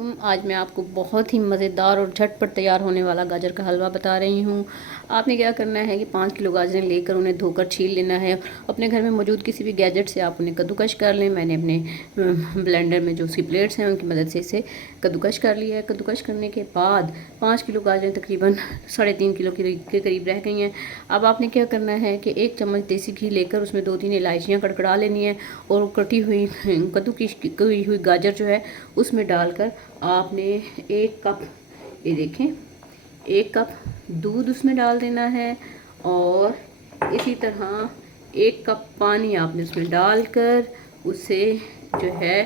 वालेकुम। आज मैं आपको बहुत ही मज़ेदार और झटपट तैयार होने वाला गाजर का हलवा बता रही हूँ। आपने क्या करना है कि 5 किलो गाजरें लेकर उन्हें धोकर छील लेना है। अपने घर में मौजूद किसी भी गैजेट से आप उन्हें कद्दूकश कर लें। मैंने अपने ब्लेंडर में जो सी प्लेट्स हैं उनकी मदद से इसे कद्दूकश कर लिया है। कद्दूकश करने के बाद 5 किलो गाजरें तकरीबन 3.5 किलो के करीब रह गई हैं। अब आपने क्या करना है कि 1 चम्मच देसी घी लेकर उसमें 2-3 इलायचियाँ कड़कड़ा लेनी है और कटी हुई कद्दू की हुई गाजर जो है उसमें डालकर आपने 1 कप, ये देखें, 1 कप दूध उसमें डाल देना है और इसी तरह 1 कप पानी आपने उसमें डालकर उसे जो है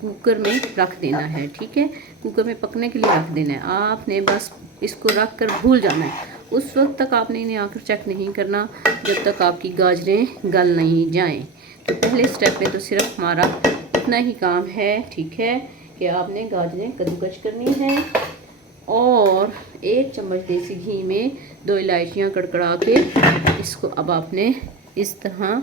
कुकर में रख देना है। ठीक है, कुकर में पकने के लिए रख देना है। आपने बस इसको रख कर भूल जाना है। उस वक्त तक आपने इन्हें आकर चेक नहीं करना जब तक आपकी गाजरें गल नहीं जाएं। तो पहले स्टेप में तो सिर्फ हमारा इतना ही काम है, ठीक है, कि आपने गाजरें कद्दूकश करनी है और 1 चम्मच देसी घी में 2 इलायचियाँ कड़कड़ा के इसको अब आपने इस तरह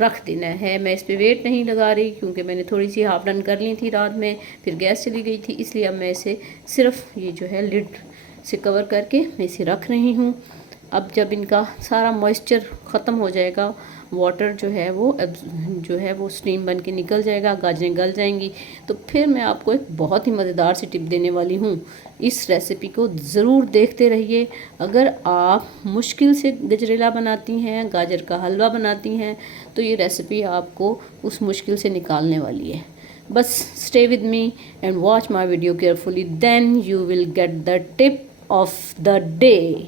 रख देना है। मैं इस पे वेट नहीं लगा रही क्योंकि मैंने थोड़ी सी हाफ डन कर ली थी रात में, फिर गैस चली गई थी, इसलिए अब मैं इसे सिर्फ ये जो है लिड से कवर करके मैं इसे रख रही हूँ। अब जब इनका सारा मॉइस्चर ख़त्म हो जाएगा, वाटर जो है वो स्टीम बन के निकल जाएगा, गाजरें गल जाएंगी, तो फिर मैं आपको एक बहुत ही मज़ेदार सी टिप देने वाली हूँ। इस रेसिपी को ज़रूर देखते रहिए। अगर आप मुश्किल से गजरेला बनाती हैं, गाजर का हलवा बनाती हैं, तो ये रेसिपी आपको उस मुश्किल से निकालने वाली है। बस stay with me and watch my video carefully, then you will get the tip of the day.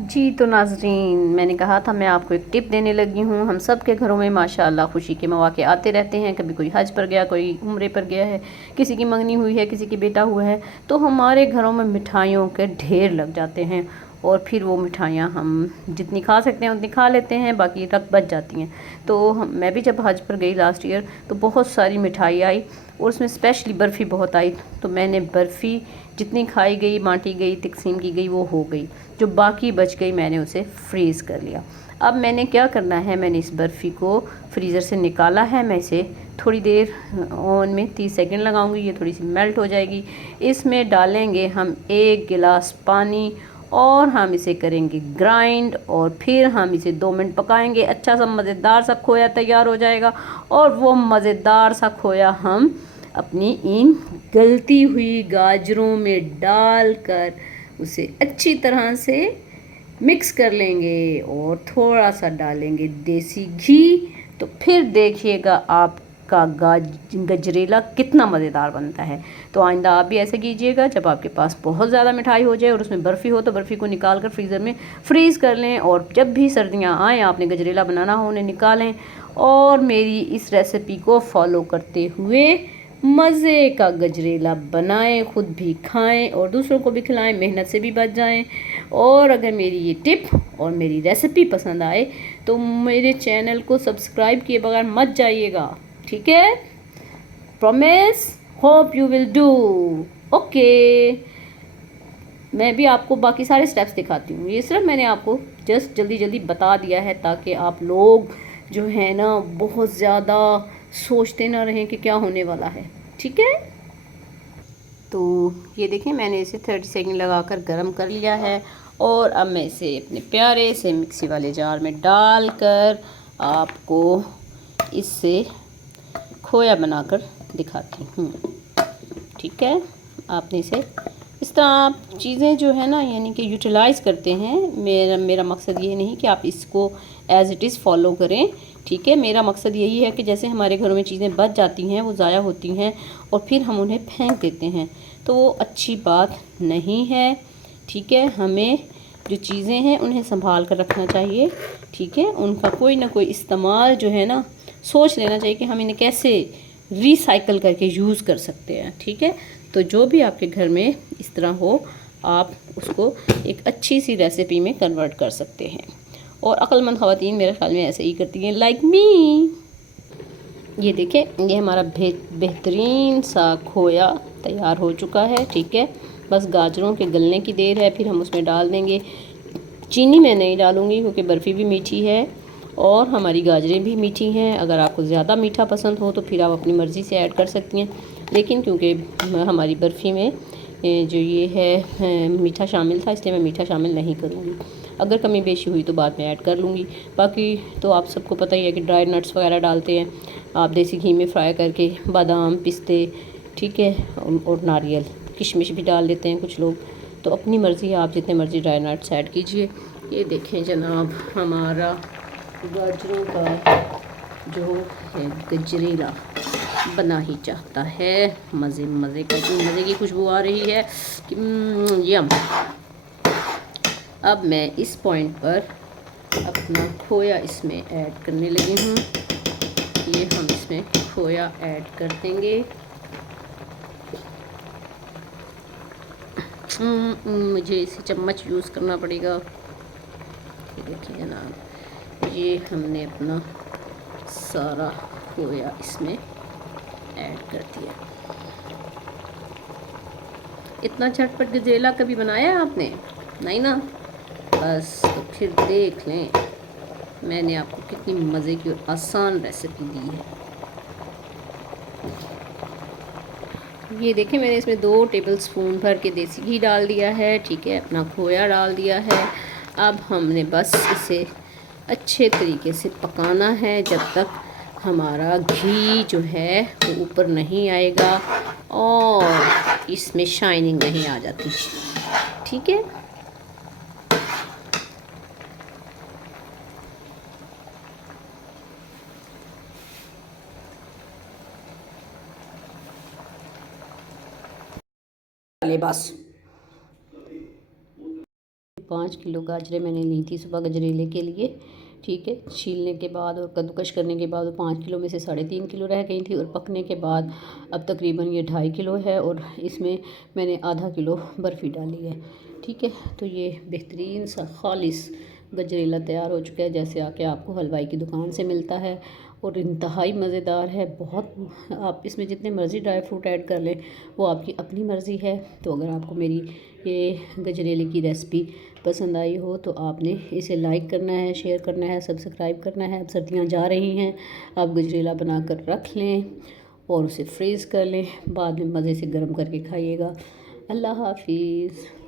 जी तो नाज़रीन, मैंने कहा था मैं आपको एक टिप देने लगी हूँ। हम सब के घरों में माशाअल्लाह खुशी के मौके आते रहते हैं। कभी कोई हज पर गया, कोई उम्रे पर गया है, किसी की मंगनी हुई है, किसी की बेटा हुआ है, तो हमारे घरों में मिठाइयों के ढेर लग जाते हैं और फिर वो मिठाइयाँ हम जितनी खा सकते हैं उतनी खा लेते हैं, बाकी रख बच जाती हैं। तो मैं भी जब हज पर गई लास्ट ईयर तो बहुत सारी मिठाई आई और उसमें स्पेशली बर्फ़ी बहुत आई। तो मैंने बर्फ़ी जितनी खाई गई, बांटी गई, तकसीम की गई, वो हो गई। जो बाकी बच गई मैंने उसे फ्रीज़ कर लिया। अब मैंने क्या करना है, मैंने इस बर्फ़ी को फ्रीज़र से निकाला है। मैं इसे थोड़ी देर ओवन में 30 सेकंड लगाऊंगी, ये थोड़ी सी मेल्ट हो जाएगी। इसमें डालेंगे हम 1 गिलास पानी और हम इसे करेंगे ग्राइंड और फिर हम इसे 2 मिनट पकाएंगे। अच्छा सा मज़ेदार सा खोया तैयार हो जाएगा और वो मज़ेदार सा खोया हम अपनी इन गलती हुई गाजरों में डालकर उसे अच्छी तरह से मिक्स कर लेंगे और थोड़ा सा डालेंगे देसी घी। तो फिर देखिएगा आपका गजरेला कितना मज़ेदार बनता है। तो आइंदा आप भी ऐसे कीजिएगा। जब आपके पास बहुत ज़्यादा मिठाई हो जाए और उसमें बर्फ़ी हो तो बर्फ़ी को निकाल कर फ्रीज़र में फ्रीज़ कर लें और जब भी सर्दियाँ आएँ आपने गजरेला बनाना हो उन्हें निकालें और मेरी इस रेसिपी को फॉलो करते हुए मज़े का गजरेला बनाएं, ख़ुद भी खाएं और दूसरों को भी खिलाएं, मेहनत से भी बच जाएं। और अगर मेरी ये टिप और मेरी रेसिपी पसंद आए तो मेरे चैनल को सब्सक्राइब किए बगैर मत जाइएगा, ठीक है? Promise, hope you will do. Okay, मैं भी आपको बाकी सारे स्टेप्स दिखाती हूँ। ये सिर्फ मैंने आपको जस्ट जल्दी जल्दी बता दिया है ताकि आप लोग जो है ना बहुत ज़्यादा सोचते ना रहें कि क्या होने वाला है, ठीक है? तो ये देखें, मैंने इसे 30 सेकंड लगाकर गरम कर लिया है और अब मैं इसे अपने प्यारे से मिक्सी वाले जार में डालकर आपको इससे खोया बनाकर दिखाती हूँ, ठीक है? आपने इसे इस तरह आप चीज़ें जो है ना यानी कि यूटिलाइज़ करते हैं। मेरा मकसद ये नहीं कि आप इसको एज़ इट इज़ फॉलो करें, ठीक है? मेरा मकसद यही है कि जैसे हमारे घरों में चीज़ें बच जाती हैं, वो ज़ाया होती हैं और फिर हम उन्हें फेंक देते हैं, तो वो अच्छी बात नहीं है, ठीक है? हमें जो चीज़ें हैं उन्हें संभाल कर रखना चाहिए, ठीक है? उनका कोई ना कोई इस्तेमाल जो है ना सोच लेना चाहिए कि हम इन्हें कैसे रिसाइकल करके यूज़ कर सकते हैं, ठीक है? तो जो भी आपके घर में इस तरह हो आप उसको एक अच्छी सी रेसिपी में कन्वर्ट कर सकते हैं और अक्लमंद ख़वातीन मेरे ख्याल में ऐसे ही करती हैं, लाइक मी। ये देखें, ये हमारा बेहतरीन सा खोया तैयार हो चुका है, ठीक है? बस गाजरों के गलने की देर है। फिर हम उसमें डाल देंगे चीनी। मैं नहीं डालूँगी क्योंकि बर्फ़ी भी मीठी है और हमारी गाजरें भी मीठी हैं। अगर आपको ज़्यादा मीठा पसंद हो तो फिर आप अपनी मर्ज़ी से ऐड कर सकती हैं, लेकिन क्योंकि हमारी बर्फ़ी में जो ये है मीठा शामिल था, इसलिए मैं मीठा शामिल नहीं करूँगी। अगर कमी बेशी हुई तो बाद में ऐड कर लूँगी। बाकी तो आप सबको पता ही है कि ड्राई नट्स वगैरह डालते हैं आप देसी घी में फ्राई करके, बादाम, पिस्ते, ठीक है, और नारियल, किशमिश भी डाल देते हैं कुछ लोग। तो अपनी मर्ज़ी है, आप जितने मर्ज़ी ड्राई नट्स ऐड कीजिए। ये देखें जनाब, हमारा गाजरों का जो है गजरेला बना ही चाहता है। मज़े मज़े का, मज़े की खुशबू आ रही है कि यम। अब मैं इस पॉइंट पर अपना खोया इसमें ऐड करने लगी हूँ। ये हम इसमें खोया ऐड कर देंगे। मुझे इसे चम्मच यूज़ करना पड़ेगा। ये देखिए जनाब, ये हमने अपना सारा खोया इसमें ऐड कर दिया। इतना झटपट गजरेला कभी बनाया है आपने? नहीं ना? बस तो फिर देख लें मैंने आपको कितनी मज़े की और आसान रेसिपी दी है। ये देखें, मैंने इसमें 2 टेबलस्पून भर के देसी घी डाल दिया है, ठीक है, अपना खोया डाल दिया है। अब हमने बस इसे अच्छे तरीके से पकाना है जब तक हमारा घी जो है वो ऊपर नहीं आएगा और इसमें शाइनिंग नहीं आ जाती, ठीक है। बस 5 किलो गाजरें मैंने ली थी सुबह गजरेले के लिए, ठीक है। छीलने के बाद और कद्दूकश करने के बाद वो 5 किलो में से 3.5 किलो रह गई थी, और पकने के बाद अब तकरीबन ये 2.5 किलो है, और इसमें मैंने आधा किलो बर्फ़ी डाली है, ठीक है। तो ये बेहतरीन सा खालिस गजरेला तैयार हो चुका है, जैसे आके आपको हलवाई की दुकान से मिलता है, और इंतहाई मज़ेदार है बहुत। आप इसमें जितने मर्ज़ी ड्राई फ्रूट ऐड कर लें, वो आपकी अपनी मर्ज़ी है। तो अगर आपको मेरी ये गजरेले की रेसिपी पसंद आई हो तो आपने इसे लाइक करना है, शेयर करना है, सब्सक्राइब करना है। अब सर्दियाँ जा रही हैं, आप गजरेला बना कर रख लें और उसे फ्रीज़ कर लें, बाद में मज़े से गर्म करके खाइएगा। अल्लाह हाफिज़।